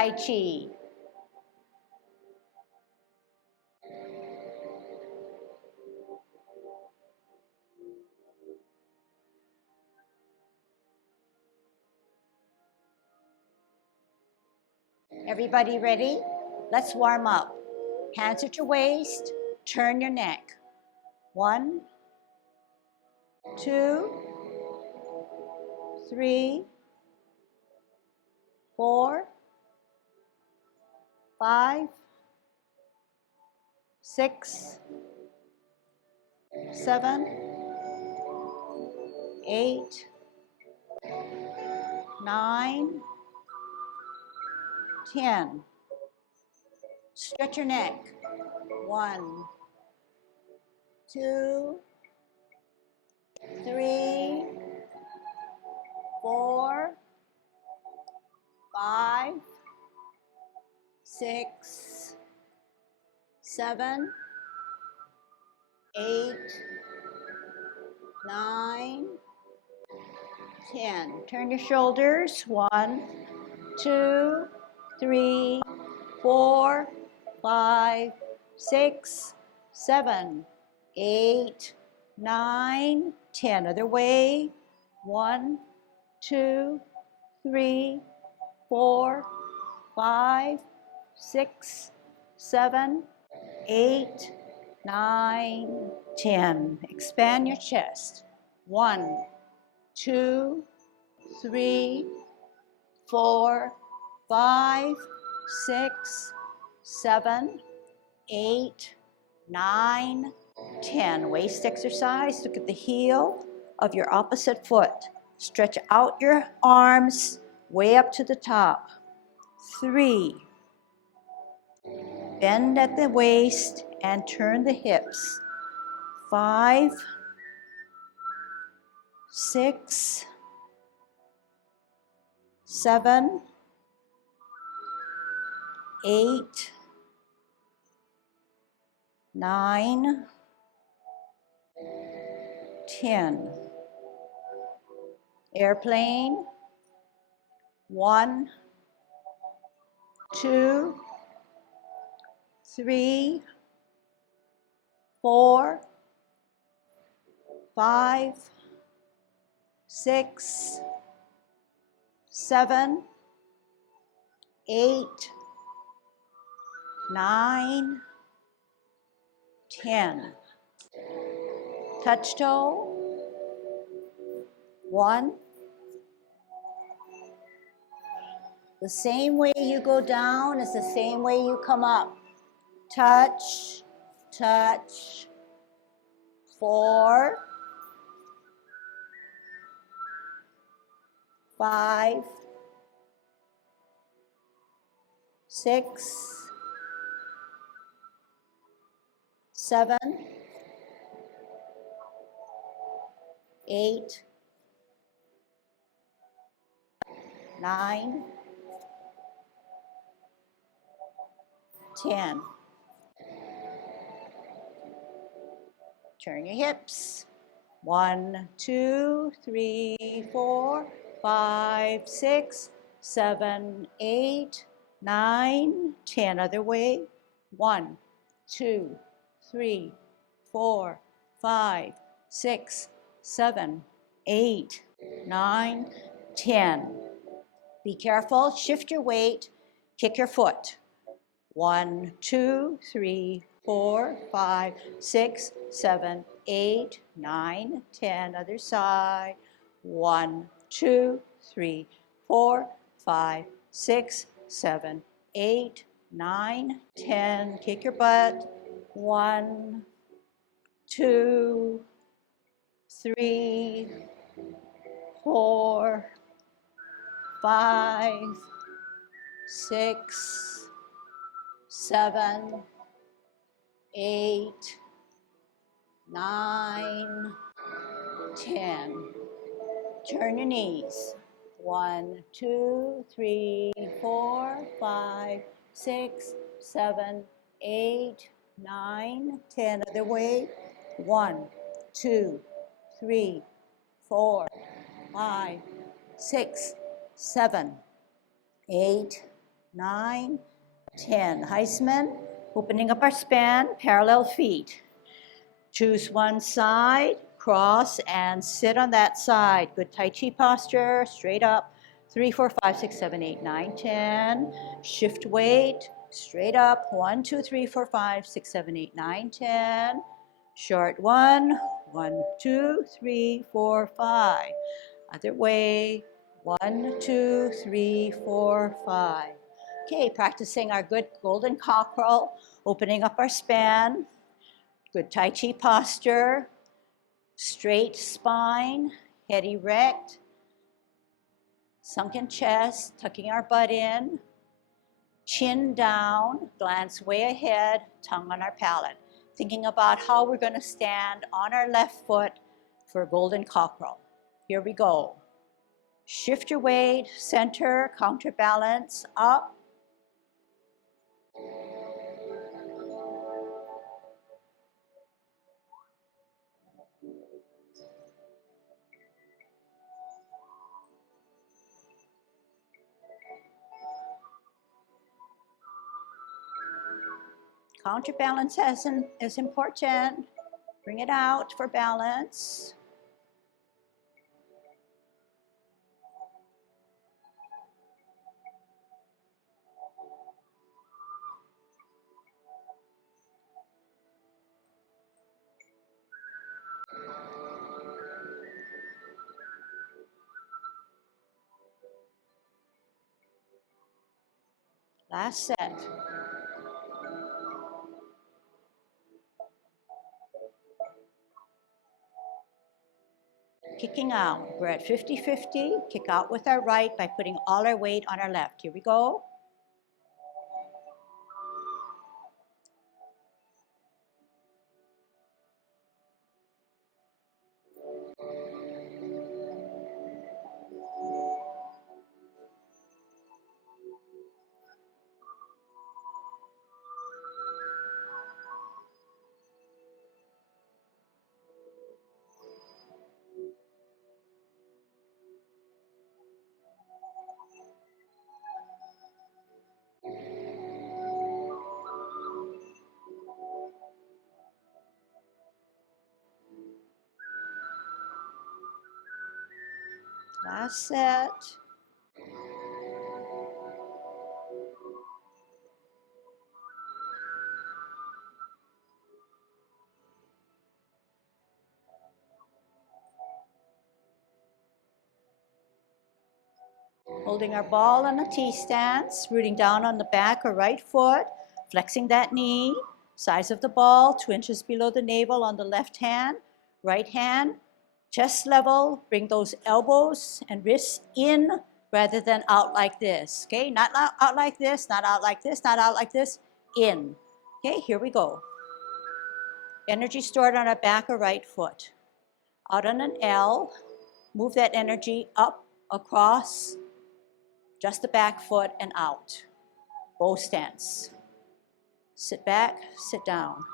everydaytaichi. Everybody ready? Let's warm up. Hands at your waist, turn your neck. 1, 2, 3, 4, 5, 6, 7, 8, 9, 10. Stretch your neck. 1, 2, 3, 4, 5, 6, 7, 8, 9, 10. Turn your shoulders. 1, 2, 3, 4, 5, 6, 7, 8, 9, 10. Other way. 1, 2, 3, 4, 5, 6, 7, 8, 9, 10. Expand your chest. 1, 2, 3, 4, 5, 6, 7, 8, 9, 10. Waist exercise. Look at the heel of your opposite foot. Stretch out your arms way up to the top. 3. Bend at the waist and turn the hips. 5, 6, 7, 8, 9, 10. Airplane. 1, 2, 3, 4, 5, 6, 7, 8, 9, 10. Touch toe. 1. The same way you go down is the same way you come up. Touch, touch. 4, 5, 6, 7, 8, 9, 10. Turn your hips. 1, 2, 3, 4, 5, 6, 7, 8, 9, 10. Other way. 1, 2, 3, 4, 5, 6, 7, 8, 9, 10. Be careful. Shift your weight. Kick your foot. 1, 2, 3, 4, 5, 6, 7, 8, 9, 10. Other side. 1, 2, 3, 4, 5, 6, 7, 8, 9, 10. Kick your butt. 1, 2, 3, 4, 5, 6, 7, 8, 9, 10. Turn your knees. 1, 2, 3, 4, 5, 6, 7, 8, 9, 10. Other way. 1, 2, 3, 4, 5, 6, 7, 8, 9, 10. Heisman, opening up our span, parallel feet. Choose one side, cross, and sit on that side. Good Tai Chi posture, straight up. 3, 4, 5, 6, 7, 8, 9, 10. Shift weight, straight up. 1, 2, 3, 4, 5, 6, 7, 8, 9, 10. Short 1, 1, 2, 3, 4, 5. Other way, 1, 2, 3, 4, 5. Okay, practicing our good golden cockerel, opening up our span. Good Tai Chi posture, straight spine, head erect, sunken chest, tucking our butt in, chin down, glance way ahead, tongue on our palate. Thinking about how we're going to stand on our left foot for golden cockerel. Here we go. Shift your weight, center, counterbalance, up. Counterbalance is important. Bring it out for balance. Last set. Kicking out. We're at 50-50. Kick out with our right by putting all our weight on our left. Here we go. Last set. Holding our ball on a T stance, rooting down on the back or right foot, flexing that knee, size of the ball, 2 inches below the navel on the left hand, right hand, chest level, bring those elbows and wrists in rather than out like this, okay? Not out like this, not out like this, not out like this, in. Okay, here we go. Energy stored on our back or right foot. Out on an L, move that energy up, across, just the back foot and out. Bow stance. Sit back, sit down.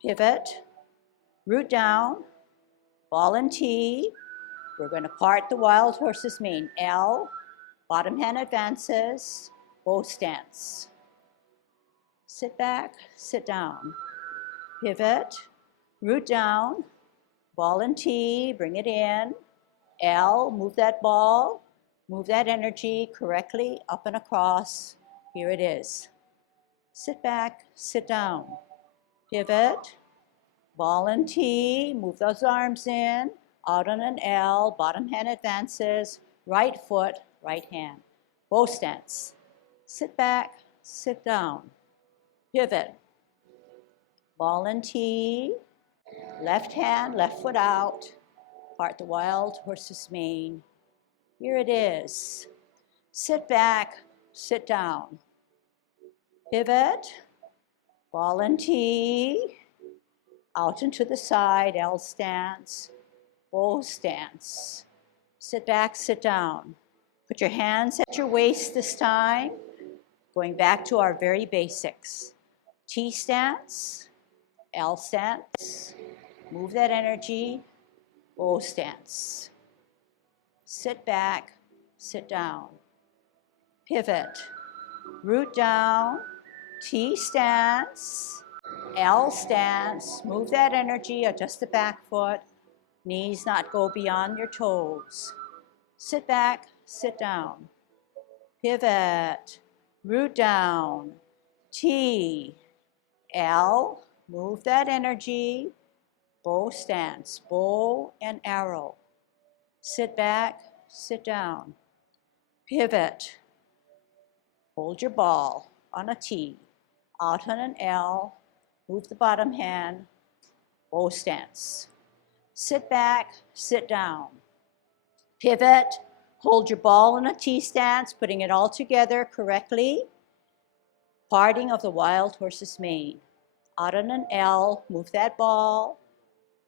Pivot, root down, ball and T. We're going to part the wild horse's mane. L, bottom hand advances, bow stance. Sit back, sit down. Pivot, root down, ball and T, bring it in. L, move that ball, move that energy correctly up and across. Here it is. Sit back, sit down. Pivot, ball and T, move those arms in, out on an L, bottom hand advances, right foot, right hand. Bow stance. Sit back, sit down. Pivot, ball and T, left hand, left foot out, part the wild horse's mane. Here it is. Sit back, sit down. Pivot, ball and T, out and to the side, L stance, bow stance. Sit back, sit down. Put your hands at your waist this time, going back to our very basics. T stance, L stance, move that energy, bow stance. Sit back, sit down. Pivot, root down, T stance, L stance. Move that energy, adjust the back foot, knees not go beyond your toes. Sit back, sit down. Pivot, root down, T, L, move that energy, bow stance, bow and arrow. Sit back, sit down. Pivot, hold your ball on a T, out on an L, move the bottom hand, bow stance. Sit back, sit down. Pivot, hold your ball in a T stance, putting it all together correctly. Parting of the wild horse's mane. Out on an L, move that ball,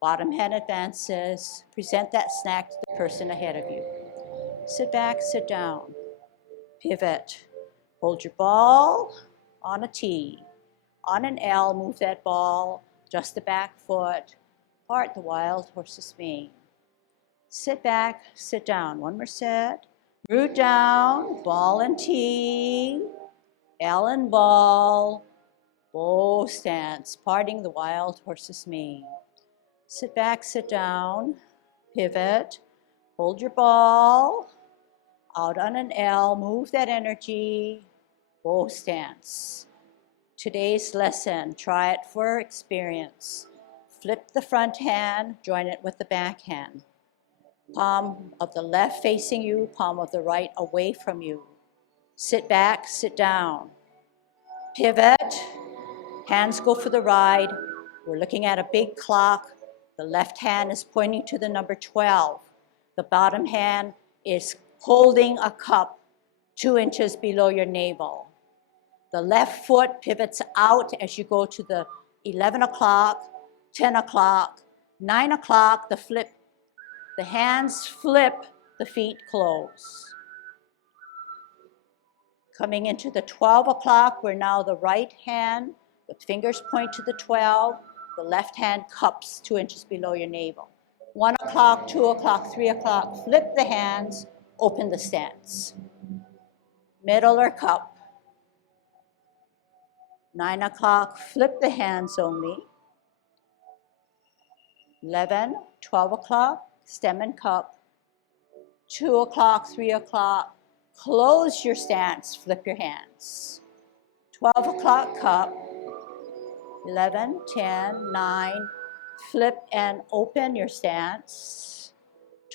bottom hand advances, present that snack to the person ahead of you. Sit back, sit down. Pivot, hold your ball on a T. On an L, move that ball, adjust the back foot, part the wild horse's mane. Sit back, sit down. One more set. Root down, ball and T, L and ball, bow stance, parting the wild horse's mane. Sit back, sit down, pivot, hold your ball, out on an L, move that energy, bow stance. Today's lesson, try it for experience. Flip the front hand, join it with the back hand. Palm of the left facing you, palm of the right away from you. Sit back, sit down. Pivot, hands go for the ride. We're looking at a big clock. The left hand is pointing to the number 12. The bottom hand is holding a cup 2 inches below your navel. The left foot pivots out as you go to the 11 o'clock, 10 o'clock, 9 o'clock, the hands flip, the feet close. Coming into the 12 o'clock, where now the right hand, the fingers point to the 12, the left hand cups 2 inches below your navel. 1 o'clock, 2 o'clock, 3 o'clock, flip the hands, open the stance. Middle or cup. 9 o'clock, flip the hands only. 11, 12 o'clock, stem and cup. 2 o'clock, 3 o'clock, close your stance, flip your hands. 12 o'clock, cup. 11, 10, 9, flip and open your stance.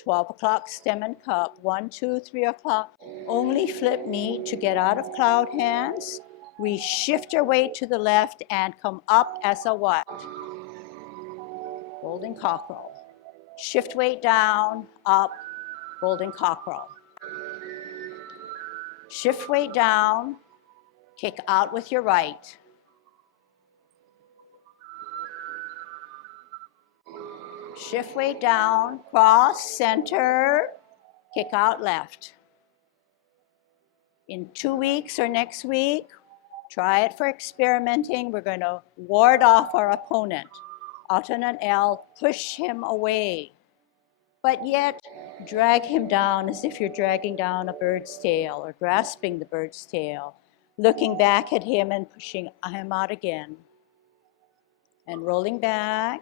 12 o'clock, stem and cup. 1, 2, 3 o'clock, only flip knee to get out of cloud hands. We shift our weight to the left and come up as a what? Golden cockerel. Shift weight down, up, golden cockerel. Shift weight down, kick out with your right. Shift weight down, cross, center, kick out left. In 2 weeks or next week, try it for experimenting. We're going to ward off our opponent. Out on an L, push him away. But yet, drag him down as if you're dragging down a bird's tail or grasping the bird's tail, looking back at him and pushing him out again. And rolling back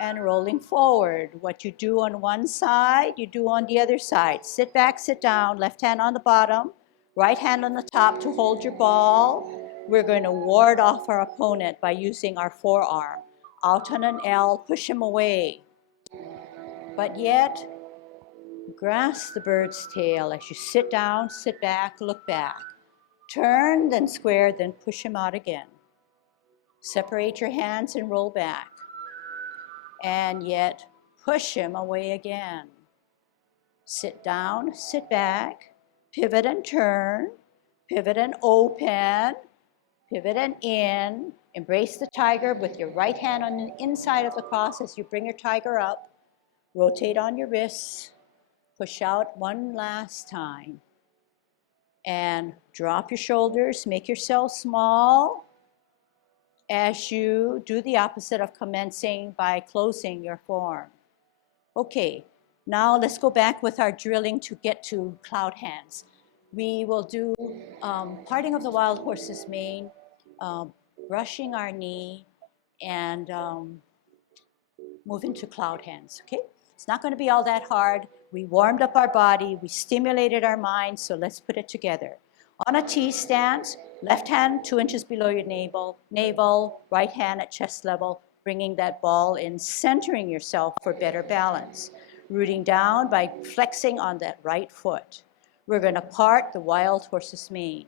and rolling forward. What you do on one side, you do on the other side. Sit back, sit down, left hand on the bottom, right hand on the top to hold your ball. We're going to ward off our opponent by using our forearm. Out on an L, push him away. But yet, grasp the bird's tail as you sit down, sit back, look back. Turn, then square, then push him out again. Separate your hands and roll back. And yet, push him away again. Sit down, sit back, pivot and turn, pivot and open, pivot and in. Embrace the tiger with your right hand on the inside of the cross as you bring your tiger up. Rotate on your wrists, push out one last time. And drop your shoulders, make yourself small as you do the opposite of commencing by closing your form. Okay, now let's go back with our drilling to get to cloud hands. We will do parting of the wild horse's mane, brushing our knee, and move into cloud hands, okay? It's not gonna be all that hard. We warmed up our body, we stimulated our mind, so let's put it together. On a T stance, left hand 2 inches below your navel, right hand at chest level, bringing that ball in, centering yourself for better balance. Rooting down by flexing on that right foot. We're gonna part the wild horse's mane.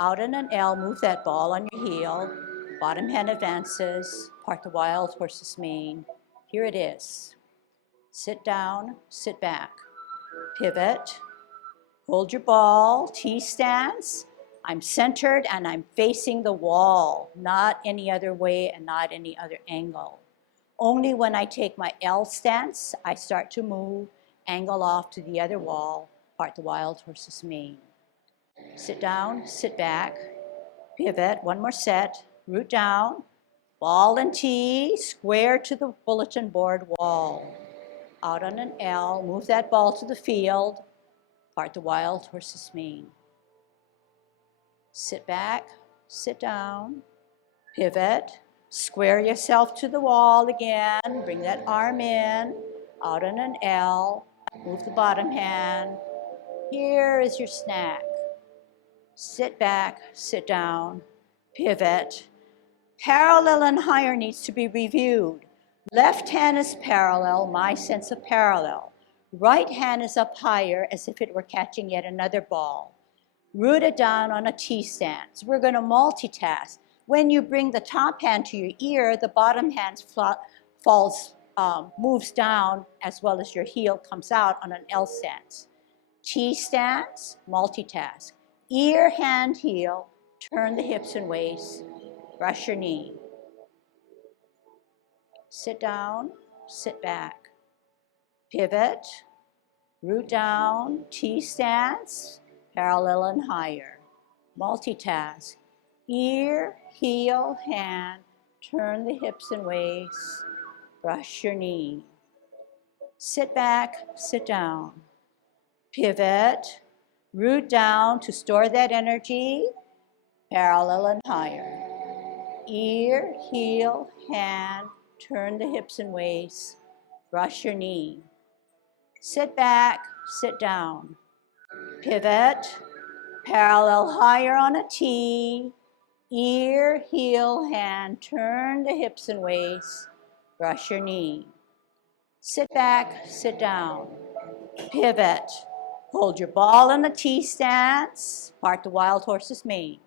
Out in an L, move that ball on your heel, bottom hand advances, part the wild horse's mane. Here it is. Sit down, sit back. Pivot, hold your ball, T stance. I'm centered and I'm facing the wall, not any other way and not any other angle. Only when I take my L stance, I start to move, angle off to the other wall, part the wild horse's mane. Sit down, sit back, pivot, one more set, root down, ball and T, square to the bulletin board wall. Out on an L, move that ball to the field, part the wild horse's mane. Sit back, sit down, pivot, square yourself to the wall again, bring that arm in, out on an L, move the bottom hand. Here is your snack. Sit back, sit down, pivot. Parallel and higher needs to be reviewed. Left hand is parallel, my sense of parallel. Right hand is up higher as if it were catching yet another ball. Root it down on a T stance. We're going to multitask. When you bring the top hand to your ear, the bottom hand moves down as well as your heel comes out on an L stance. T stance, multitask. Ear, hand, heel, turn the hips and waist, brush your knee. Sit down, sit back. Pivot, root down, T stance, parallel and higher. Multitask. Ear, heel, hand, turn the hips and waist, brush your knee. Sit back, sit down. Pivot, root down to store that energy, parallel and higher. Ear, heel, hand, turn the hips and waist, brush your knee. Sit back, sit down. Pivot, parallel higher on a T, ear, heel, hand, turn the hips and waist, brush your knee. Sit back, sit down. Pivot, hold your ball in a T stance, part the wild horse's mane.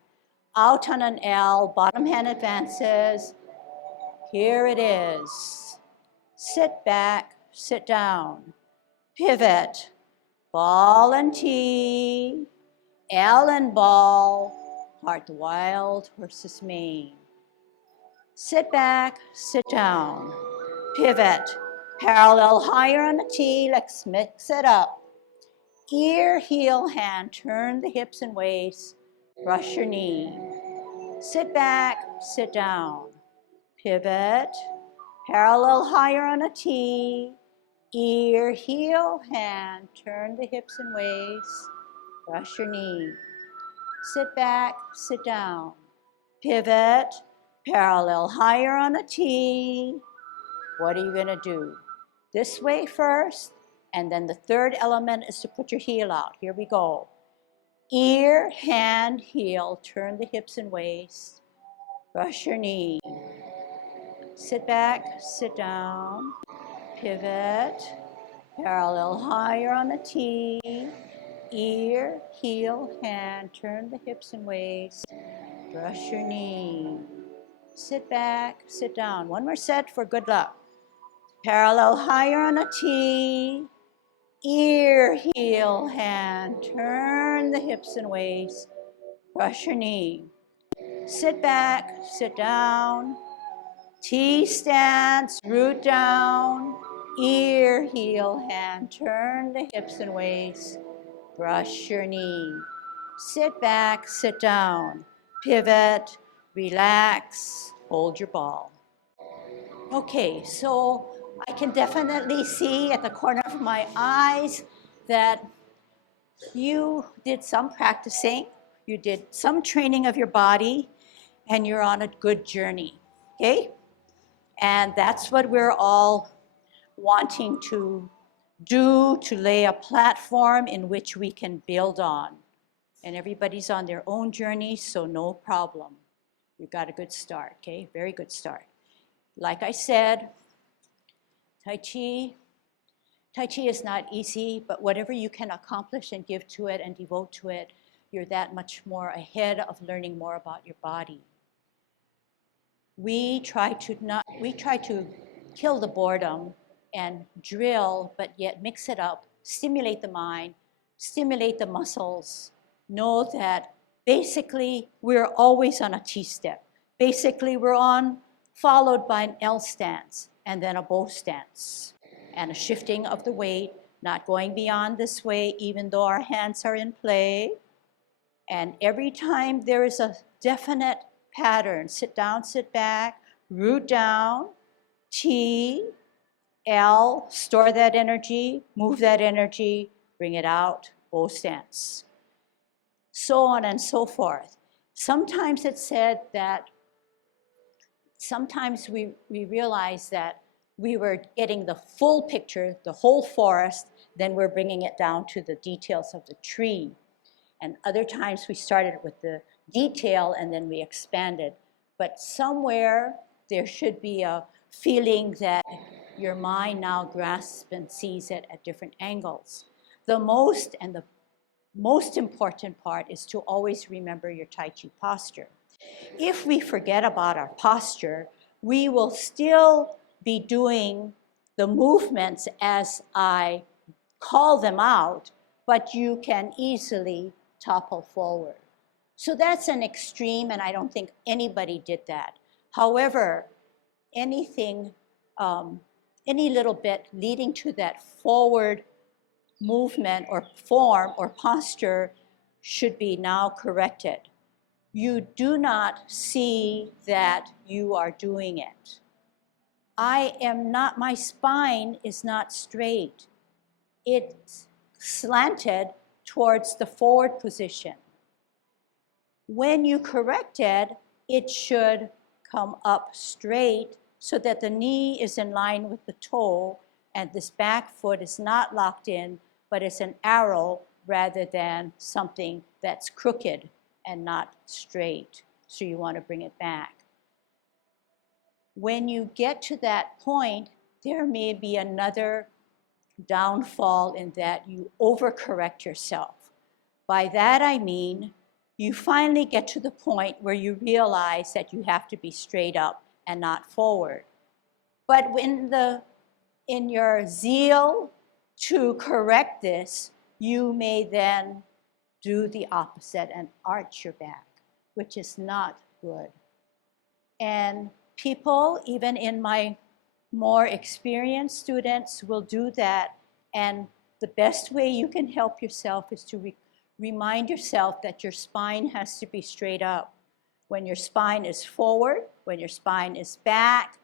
Out on an L, bottom hand advances. Here it is. Sit back, sit down. Pivot, ball and T, L and ball, part the wild horse's mane. Sit back, sit down. Pivot, parallel higher on a T, let's mix it up. Ear, heel, hand, turn the hips and waist, brush your knee. Sit back, sit down. Pivot, parallel higher on a T, ear, heel, hand, turn the hips and waist, brush your knee. Sit back, sit down. Pivot, parallel higher on a T. What are you gonna do? This way first, and then the third element is to put your heel out. Here we go. Ear, hand, heel, turn the hips and waist, brush your knee. Sit back, sit down, pivot, parallel higher on a T, ear, heel, hand, turn the hips and waist, brush your knee. Sit back, sit down. One more set for good luck. Parallel higher on a T, ear, heel, hand, turn the hips and waist, brush your knee. Sit back, sit down, T stance, root down, ear, heel, hand, turn the hips and waist, brush your knee. Sit back, sit down, pivot, relax, hold your ball. Okay, so I can definitely see at the corner of my eyes that You did some practicing, you did some training of your body, and you're on a good journey, okay? And that's what we're all wanting to do, to lay a platform in which we can build on. And everybody's on their own journey, so no problem. You got a good start, okay? Very good start. Like I said, Tai Chi is not easy, but whatever you can accomplish and give to it and devote to it, you're that much more ahead of learning more about your body. We try to kill the boredom and drill, but yet mix it up, stimulate the mind, stimulate the muscles. Know that basically we're always on a T step. Basically we're followed by an L stance and then a bow stance and a shifting of the weight, not going beyond this way even though our hands are in play. And every time there is a definite pattern, sit down, sit back, root down, T, L, store that energy, move that energy, bring it out, bow stance. So on and so forth. Sometimes it's said that, sometimes we realize that we were getting the full picture, the whole forest, then we're bringing it down to the details of the tree. And other times we started with the detail and then we expanded. But somewhere there should be a feeling that your mind now grasps and sees it at different angles. The most important part is to always remember your Tai Chi posture. If we forget about our posture, we will still be doing the movements as I call them out, but you can easily topple forward. So that's an extreme, and I don't think anybody did that. However, anything, any little bit leading to that forward movement or form or posture should be now corrected. You do not see that you are doing it. My spine is not straight. It's slanted towards the forward position. When you correct it, it should come up straight so that the knee is in line with the toe and this back foot is not locked in, but it's an arrow rather than something that's crooked and not straight. So you want to bring it back. When you get to that point, there may be another downfall in that you overcorrect yourself. By that I mean, you finally get to the point where you realize that you have to be straight up and not forward. But in your zeal to correct this, you may then do the opposite and arch your back, which is not good. And people, even in my more experienced students, will do that. And the best way you can help yourself is to remind yourself that your spine has to be straight up. When your spine is forward, when your spine is back,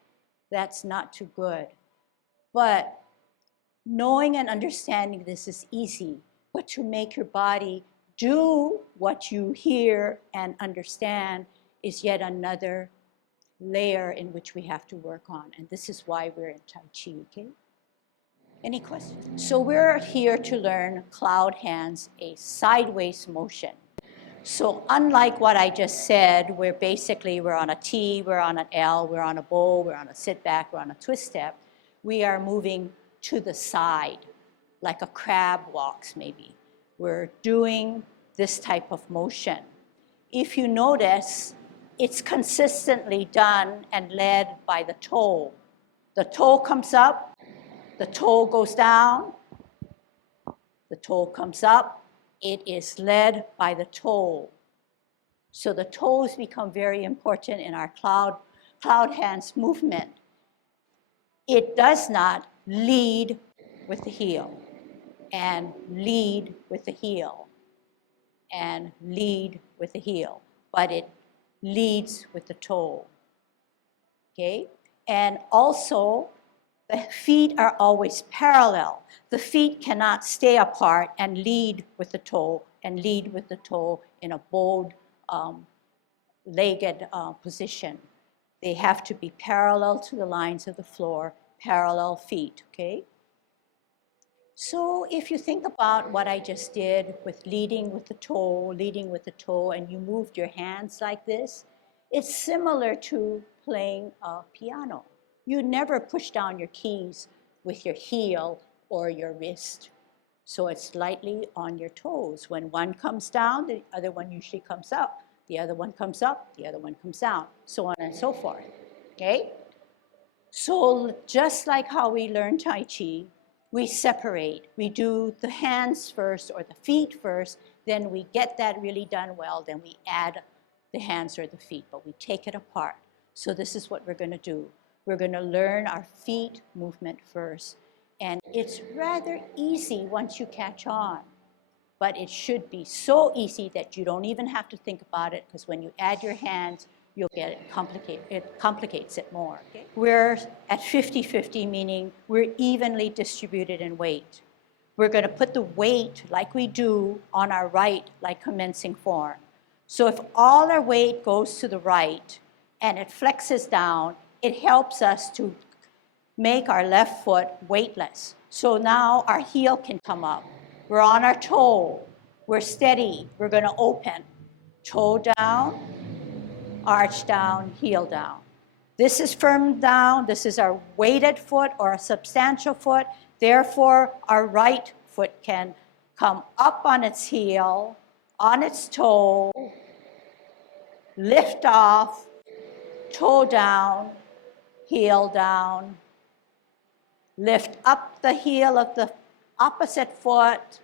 that's not too good. But knowing and understanding this is easy, but to make your body do what you hear and understand is yet another layer in which we have to work on. And this is why we're in Tai Chi, okay? Any questions? So we're here to learn cloud hands, a sideways motion. So unlike what I just said, where basically we're on a T, we're on an L, we're on a bow, we're on a sit back, we're on a twist step, we are moving to the side, like a crab walks maybe. We're doing this type of motion. If you notice, it's consistently done and led by the toe. The toe comes up, the toe goes down, the toe comes up, it is led by the toe. So the toes become very important in our cloud hands movement. It does not lead with the heel and lead with the heel and lead with the heel, but it leads with the toe, okay? And also, The feet are always parallel. The feet cannot stay apart and lead with the toe and lead with the toe in a bowed legged position. They have to be parallel to the lines of the floor, parallel feet, okay? So if you think about what I just did with leading with the toe, and you moved your hands like this, it's similar to playing a piano. You never push down your keys with your heel or your wrist. So it's lightly on your toes. When one comes down, the other one usually comes up. The other one comes up, the other one comes down, so on and so forth, okay? So just like how we learn Tai Chi, we separate. We do the hands first or the feet first, then we get that really done well, then we add the hands or the feet, but we take it apart. So this is what we're going to do. We're going to learn our feet movement first, and it's rather easy once you catch on. But it should be so easy that you don't even have to think about it, because when you add your hands, you'll get it complicated. It complicates it more. Okay? We're at 50-50, meaning we're evenly distributed in weight. We're going to put the weight, like we do, on our right, like commencing form. So if all our weight goes to the right and it flexes down, it helps us to make our left foot weightless. So now our heel can come up. We're on our toe. We're steady. We're going to open. Toe down, arch down, heel down. This is firm down. This is our weighted foot or a substantial foot. Therefore, our right foot can come up on its heel, on its toe, lift off, toe down, heel down, lift up the heel of the opposite foot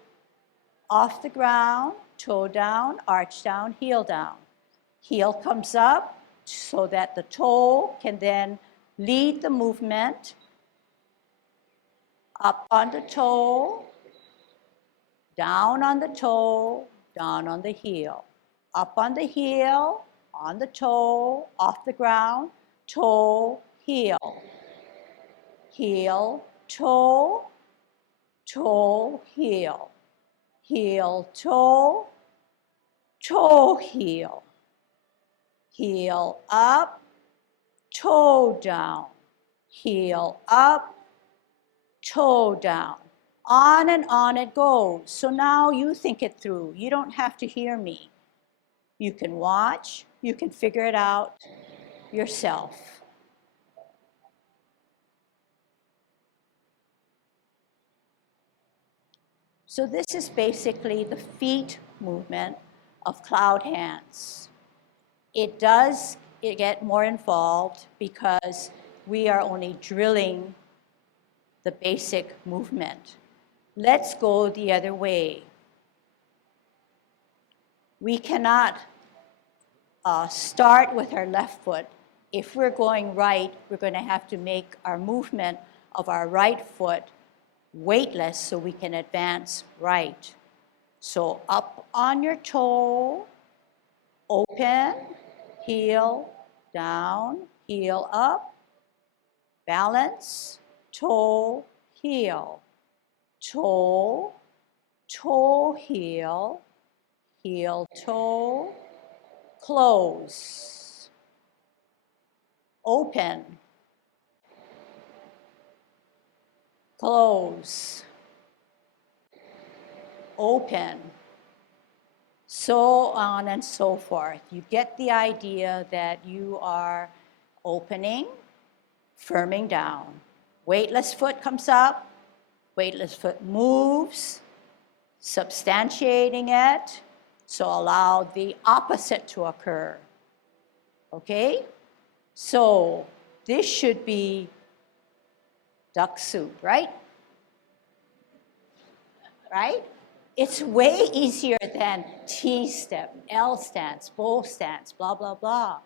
off the ground, toe down, arch down, heel down. Heel comes up so that the toe can then lead the movement. Up on the toe, down on the toe, down on the heel. Up on the heel, on the toe, off the ground, toe, heel. Heel, toe, toe, heel. Heel, toe, toe, heel. Heel up, toe down. Heel up, toe down. On and on it goes. So now you think it through. You don't have to hear me. You can watch, you can figure it out yourself. So this is basically the feet movement of cloud hands. It does get more involved because we are only drilling the basic movement. Let's go the other way. We cannot start with our left foot. If we're going right, we're going to have to make our movement of our right foot weightless so we can advance right. So up on your toe, open, heel, down, heel up, balance, toe, heel, toe, toe, heel, heel, toe, close, open, close, open, so on and so forth. You get the idea that you are opening, firming down. Weightless foot comes up, weightless foot moves, substantiating it, so allow the opposite to occur. Okay? So this should be duck soup, right? Right? It's way easier than T-step, L stance, bow stance, blah, blah, blah.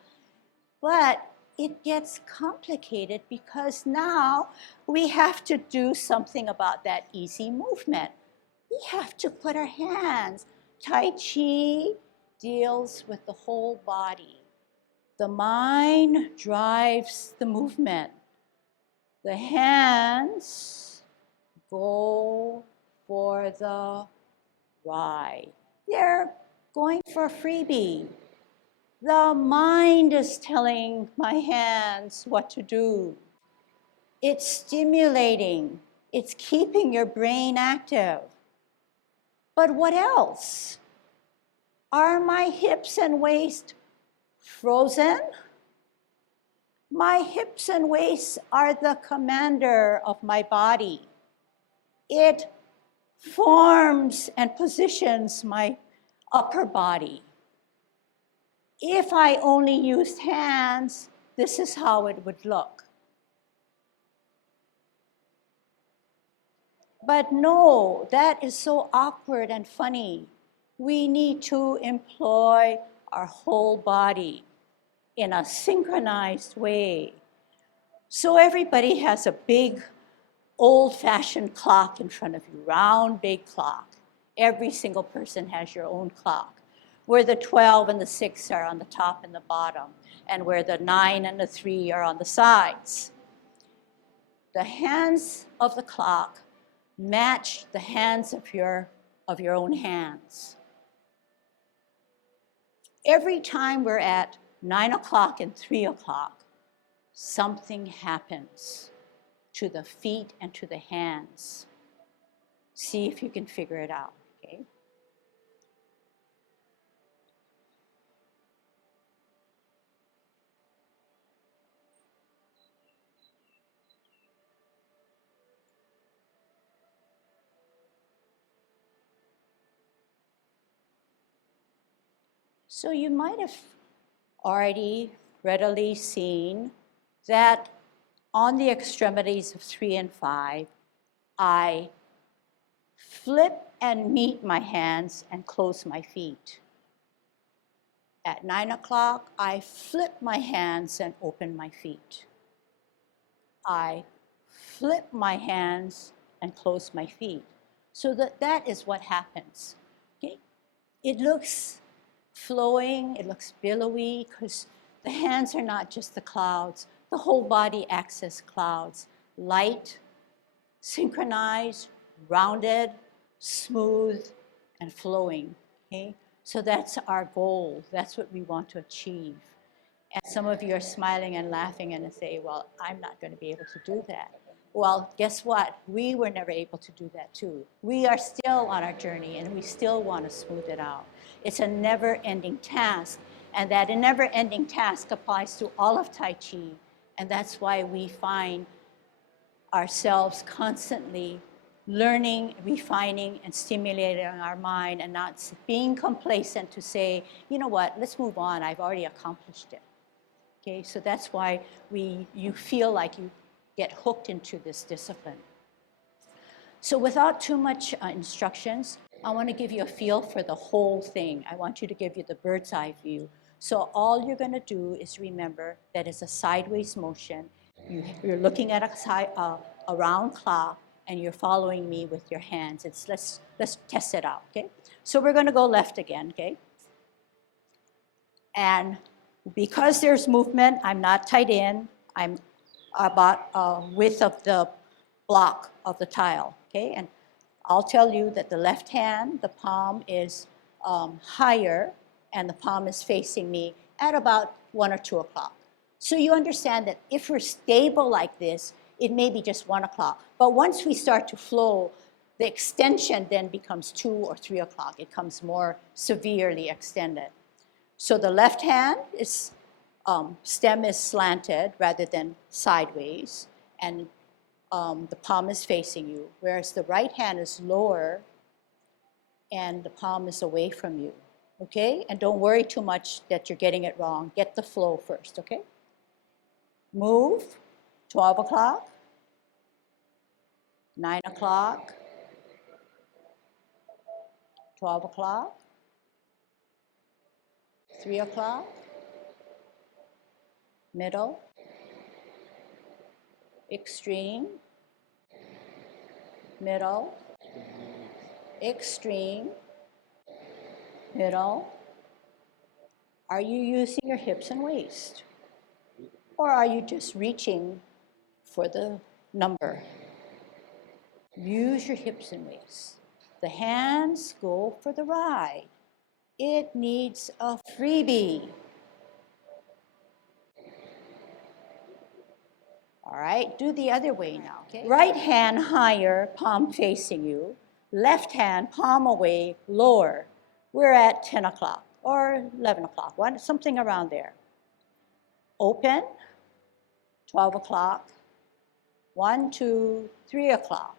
But it gets complicated because now we have to do something about that easy movement. We have to put our hands. Tai Chi deals with the whole body. The mind drives the movement. The hands go for the ride. They're going for a freebie. The mind is telling my hands what to do. It's stimulating. It's keeping your brain active. But what else? Are my hips and waist frozen? My hips and waist are the commander of my body. It forms and positions my upper body. If I only used hands, this is how it would look. But no, that is so awkward and funny. We need to employ our whole body in a synchronized way. So everybody has a big, old-fashioned clock in front of you, round, big clock. Every single person has your own clock, where the 12 and the 6 are on the top and the bottom, and where the 9 and the 3 are on the sides. The hands of the clock match the hands of your own hands. Every time we're at 9 o'clock and 3 o'clock, something happens to the feet and to the hands. See if you can figure it out, okay? So you might have already readily seen that on the extremities of 3 and 5, I flip and meet my hands and close my feet. At 9 o'clock, I flip my hands and open my feet. I flip my hands and close my feet. So that is what happens. Okay? It looks flowing, it looks billowy, because the hands are not just the clouds. The whole body acts as clouds. Light, synchronized, rounded, smooth, and flowing. Okay? So that's our goal. That's what we want to achieve. And some of you are smiling and laughing and say, well, I'm not going to be able to do that. Well, guess what? We were never able to do that too. We are still on our journey and we still want to smooth it out. It's a never-ending task, and that never-ending task applies to all of Tai Chi, and that's why we find ourselves constantly learning, refining, and stimulating our mind, and not being complacent to say, you know what, let's move on, I've already accomplished it. Okay, so that's why you feel like you get hooked into this discipline. So without too much instructions, I want to give you a feel for the whole thing. I want you to give you the bird's eye view. So all you're going to do is remember that it's a sideways motion. You're looking at a round clock, and you're following me with your hands. Let's test it out, okay? So we're going to go left again, okay? And because there's movement, I'm not tied in. I'm about width of the block of the tile, okay? And I'll tell you that the left hand, the palm is higher, and the palm is facing me at about 1 or 2 o'clock. So you understand that if we're stable like this, it may be just 1 o'clock. But once we start to flow, the extension then becomes 2 or 3 o'clock. It comes more severely extended. So the left hand is, stem is slanted rather than sideways, and the palm is facing you, whereas the right hand is lower and the palm is away from you, okay? And don't worry too much that you're getting it wrong. Get the flow first, okay? Move, 12 o'clock, 9 o'clock, 12 o'clock, 3 o'clock, middle, extreme, middle, extreme, middle. Are you using your hips and waist? Or are you just reaching for the number. Use your hips and waists. The hands go for the ride. It needs a freebie. All right, do the other way now. Okay? Right hand higher, palm facing you. Left hand, palm away, lower. We're at 10 o'clock or 11 o'clock, something around there. Open, 12 o'clock, 1, 2, 3 o'clock,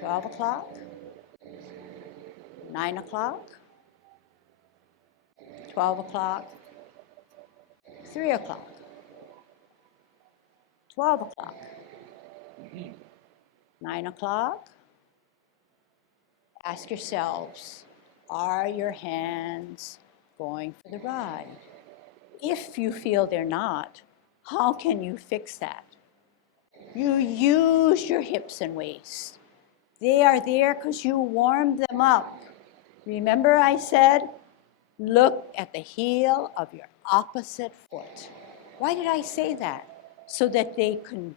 12 o'clock, 9 o'clock, 12 o'clock, 3 o'clock, 12 o'clock, 9 o'clock. Ask yourselves, are your hands going for the ride? If you feel they're not, how can you fix that? You use your hips and waist. They are there because you warmed them up. Remember I said, look at the heel of your opposite foot. Why did I say that? So that they can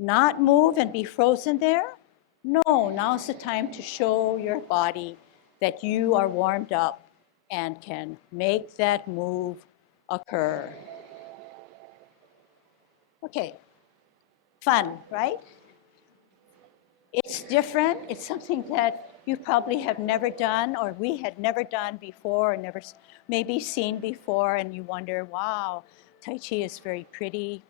not move and be frozen there? No, now's the time to show your body that you are warmed up and can make that move occur. Okay, fun, right? It's different. It's something that you probably have never done, or we had never done before, or never maybe seen before, and you wonder, wow, Tai Chi is very pretty.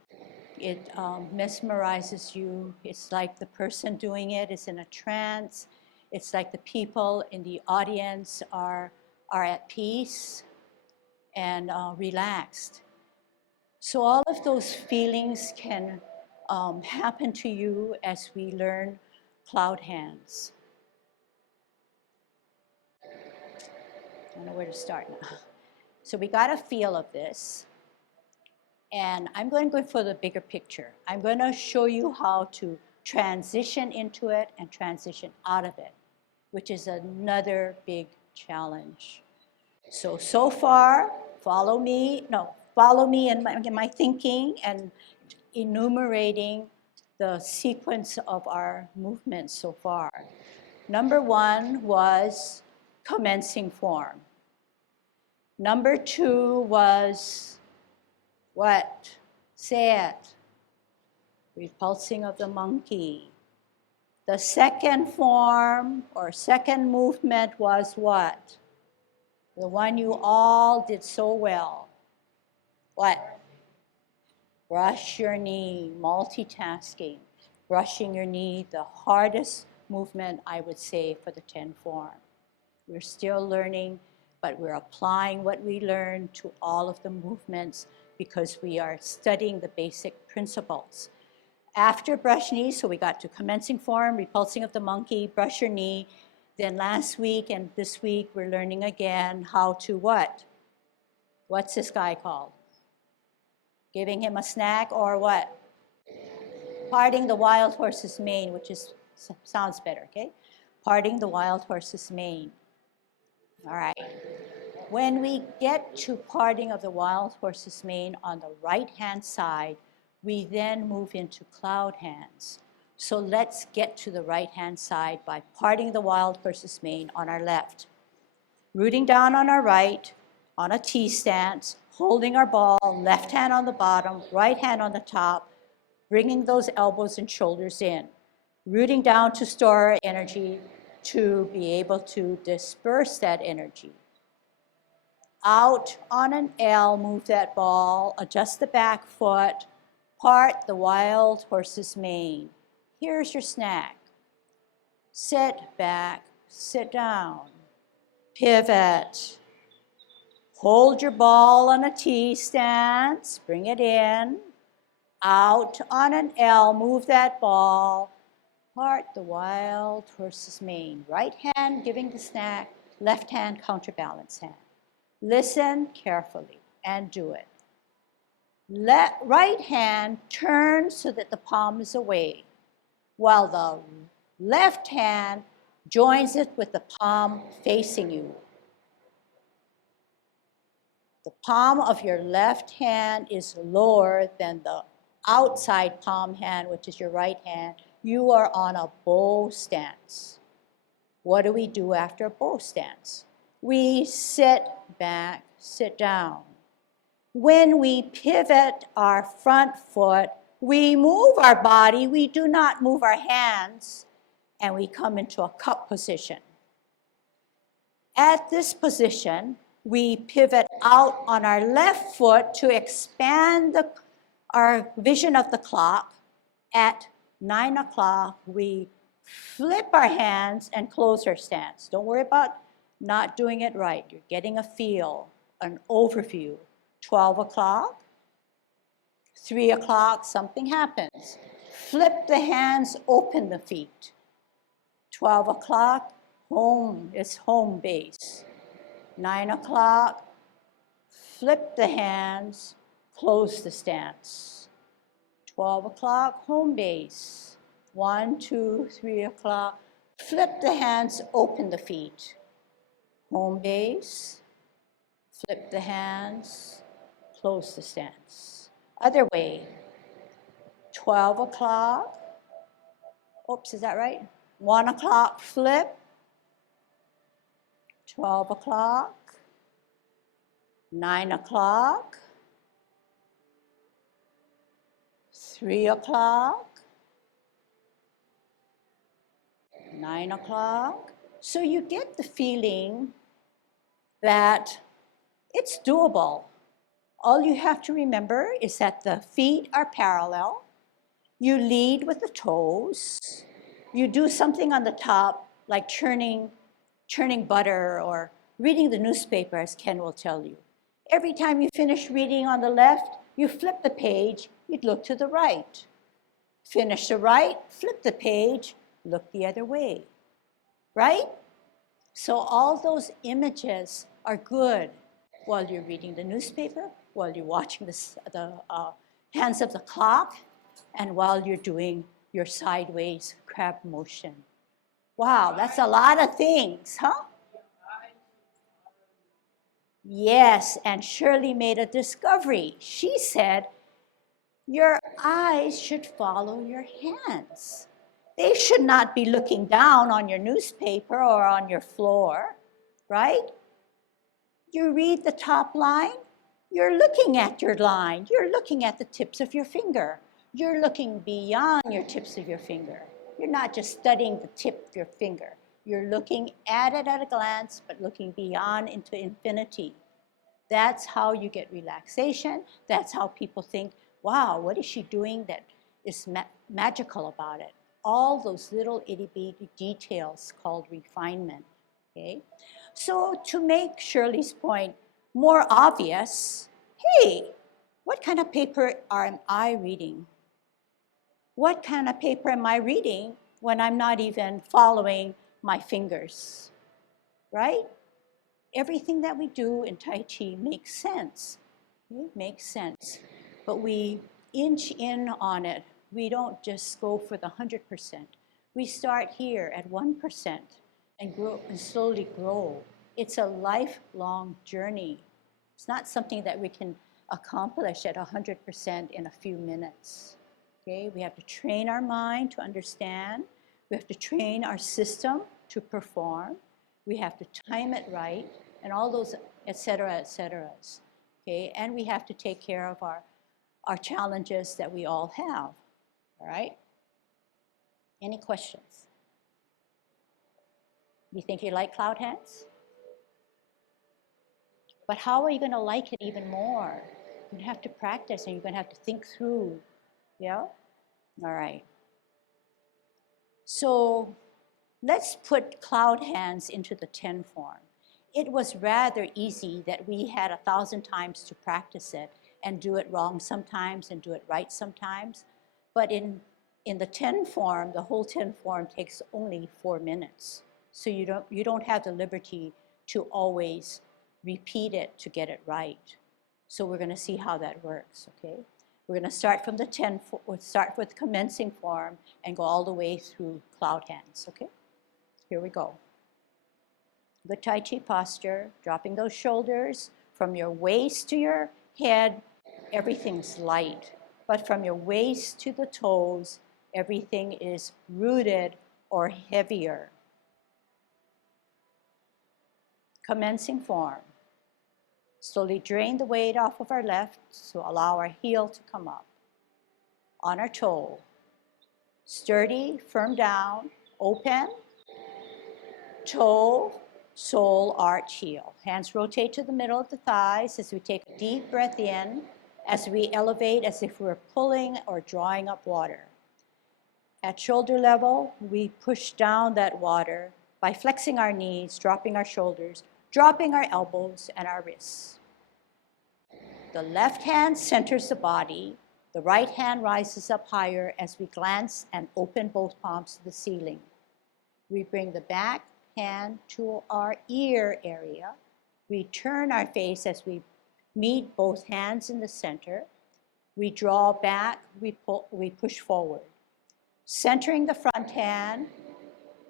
It mesmerizes you. It's like the person doing it is in a trance. It's like the people in the audience are at peace and relaxed. So all of those feelings can happen to you as we learn cloud hands. I don't know where to start now. So we got a feel of this. And I'm going to go for the bigger picture. I'm going to show you how to transition into it and transition out of it, which is another big challenge. So far, follow me in my thinking and enumerating the sequence of our movements so far. Number 1 was commencing form. Number 2 was what? Say it. Repulsing of the monkey. The second form or second movement was what? The one you all did so well. What? Brush your knee, multitasking. Brushing your knee, the hardest movement, I would say, for the 10 form. We're still learning, but we're applying what we learned to all of the movements because we are studying the basic principles. After brush knee, so we got to commencing form, repulsing of the monkey, brush your knee. Then last week and this week, we're learning again how to what? What's this guy called? Giving him a snack or what? Parting the wild horse's mane, which sounds better, okay? Parting the wild horse's mane. All right. When we get to parting of the wild horse's mane on the right-hand side, we then move into cloud hands. So let's get to the right-hand side by parting the wild horse's mane on our left. Rooting down on our right, on a T stance, holding our ball, left hand on the bottom, right hand on the top, bringing those elbows and shoulders in. Rooting down to store our energy to be able to disperse that energy. Out on an L, move that ball, adjust the back foot, part the wild horse's mane. Here's your snack. Sit back, sit down, pivot. Hold your ball on a T stance, bring it in. Out on an L, move that ball, part the wild horse's mane. Right hand giving the snack, left hand counterbalance hand. Listen carefully and do it. Right hand turn so that the palm is away, while the left hand joins it with the palm facing you. The palm of your left hand is lower than the outside palm hand, which is your right hand, you are on a bow stance. What do we do after a bow stance? We sit back, sit down. When we pivot our front foot, we move our body, we do not move our hands, and we come into a cup position. At this position, we pivot out on our left foot to expand our vision of the clock. At 9 o'clock, we flip our hands and close our stance. Don't worry about not doing it right. You're getting a feel, an overview. 12 o'clock, 3 o'clock, something happens. Flip the hands, open the feet. 12 o'clock, home is home base. 9 o'clock, flip the hands, close the stance. 12 o'clock, home base. 1, 2, 3 o'clock, flip the hands, open the feet. Home base, flip the hands, close the stance. Other way, 12 o'clock, oops, is that right? 1 o'clock, flip. 12 o'clock, 9 o'clock, 3 o'clock, 9 o'clock. So you get the feeling that it's doable. All you have to remember is that the feet are parallel. You lead with the toes. You do something on the top, like churning butter or reading the newspaper, as Ken will tell you. Every time you finish reading on the left, you flip the page, you'd look to the right. Finish the right, flip the page, look the other way, right? So all those images are good while you're reading the newspaper, while you're watching the hands of the clock, and while you're doing your sideways crab motion. Wow, that's a lot of things, huh? Yes, and Shirley made a discovery. She said, your eyes should follow your hands. They should not be looking down on your newspaper or on your floor, right? You read the top line, you're looking at your line. You're looking at the tips of your finger. You're looking beyond your tips of your finger. You're not just studying the tip of your finger. You're looking at it at a glance, but looking beyond into infinity. That's how you get relaxation. That's how people think, wow, what is she doing that is magical about it? All those little itty-bitty details called refinement, okay? So to make Shirley's point more obvious, hey, what kind of paper am I reading? What kind of paper am I reading when I'm not even following my fingers, right? Everything that we do in Tai Chi makes sense. It makes sense. But we inch in on it. We don't just go for the 100%. We start here at 1% and grow and slowly grow. It's a lifelong journey. It's not something that we can accomplish at 100% in a few minutes. Okay? We have to train our mind to understand. We have to train our system to perform. We have to time it right, and all those et cetera, okay? And we have to take care of our challenges that we all have, all right? Any questions? You think you like cloud hands? But how are you going to like it even more? You're going to have to practice, and you're going to have to think through, yeah? All right. So let's put cloud hands into the 10 form. It was rather easy that we had 1,000 times to practice it and do it wrong sometimes and do it right sometimes. But in the 10 form, the whole 10 form takes only 4 minutes. So you don't have the liberty to always repeat it to get it right. So we're going to see how that works, okay? We're going to start from the 10, we'll start with commencing form and go all the way through cloud hands, okay? Here we go. Good Tai Chi posture, dropping those shoulders from your waist to your head. Everything's light. but from your waist to the toes, everything is rooted or heavier. Commencing form. Slowly drain the weight off of our left to allow our heel to come up. On our toe. Sturdy, firm down, open. Toe, sole, arch, heel. Hands rotate to the middle of the thighs as we take a deep breath in, as we elevate as if we're pulling or drawing up water. At shoulder level, we push down that water by flexing our knees, dropping our shoulders, dropping our elbows and our wrists. The left hand centers the body. The right hand rises up higher as we glance and open both palms to the ceiling. We bring the back hand to our ear area. We turn our face as we meet both hands in the center. We draw back, we push forward. Centering the front hand,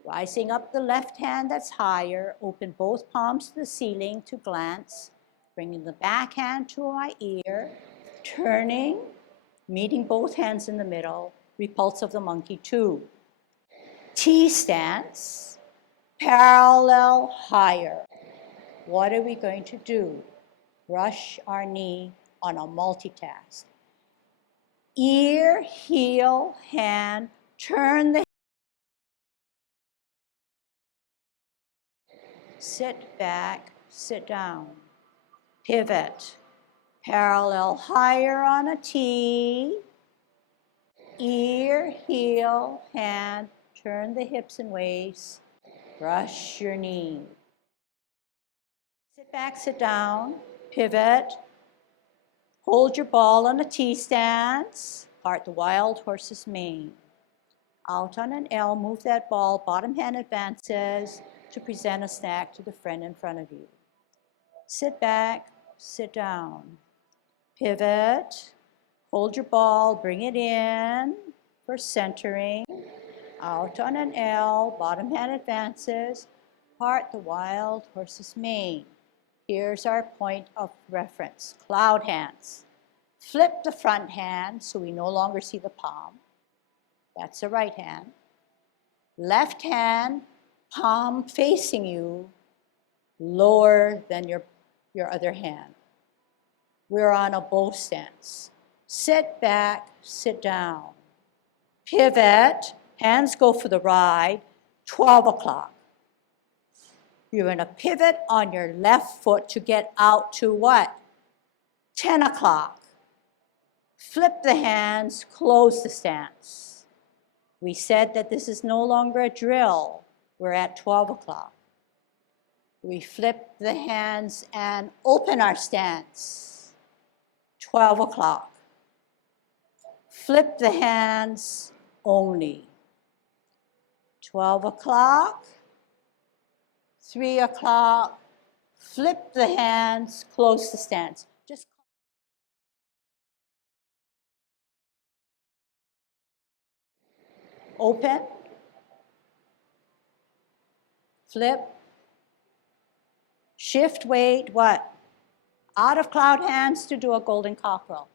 rising up the left hand that's higher, open both palms to the ceiling to glance, bringing the back hand to my ear, turning, meeting both hands in the middle, repulse of the monkey 2. T stance, parallel higher. What are we going to do? Brush our knee on a multitask. Ear, heel, hand, turn the sit back, sit down. Pivot, parallel higher on a T. Ear, heel, hand, turn the hips and waist, brush your knee. Sit back, sit down, pivot. Hold your ball on a T stance, part the wild horse's mane. Out on an L, move that ball, bottom hand advances to present a snack to the friend in front of you. Sit back, sit down. Pivot, hold your ball, bring it in for centering. Out on an L, bottom hand advances, part the wild horse's mane. Here's our point of reference, cloud hands. Flip the front hand so we no longer see the palm. That's the right hand. Left hand, palm facing you, lower than your other hand. We're on a bow stance. Sit back, sit down. Pivot, hands go for the ride, 12 o'clock. You're going to pivot on your left foot to get out to what? 10 o'clock. Flip the hands, close the stance. We said that this is no longer a drill. We're at 12 o'clock. We flip the hands and open our stance. 12 o'clock. Flip the hands only. 12 o'clock. 3 o'clock, flip the hands, close the stance. Just open, flip, shift weight, what? Out of cloud hands to do a golden cockerel.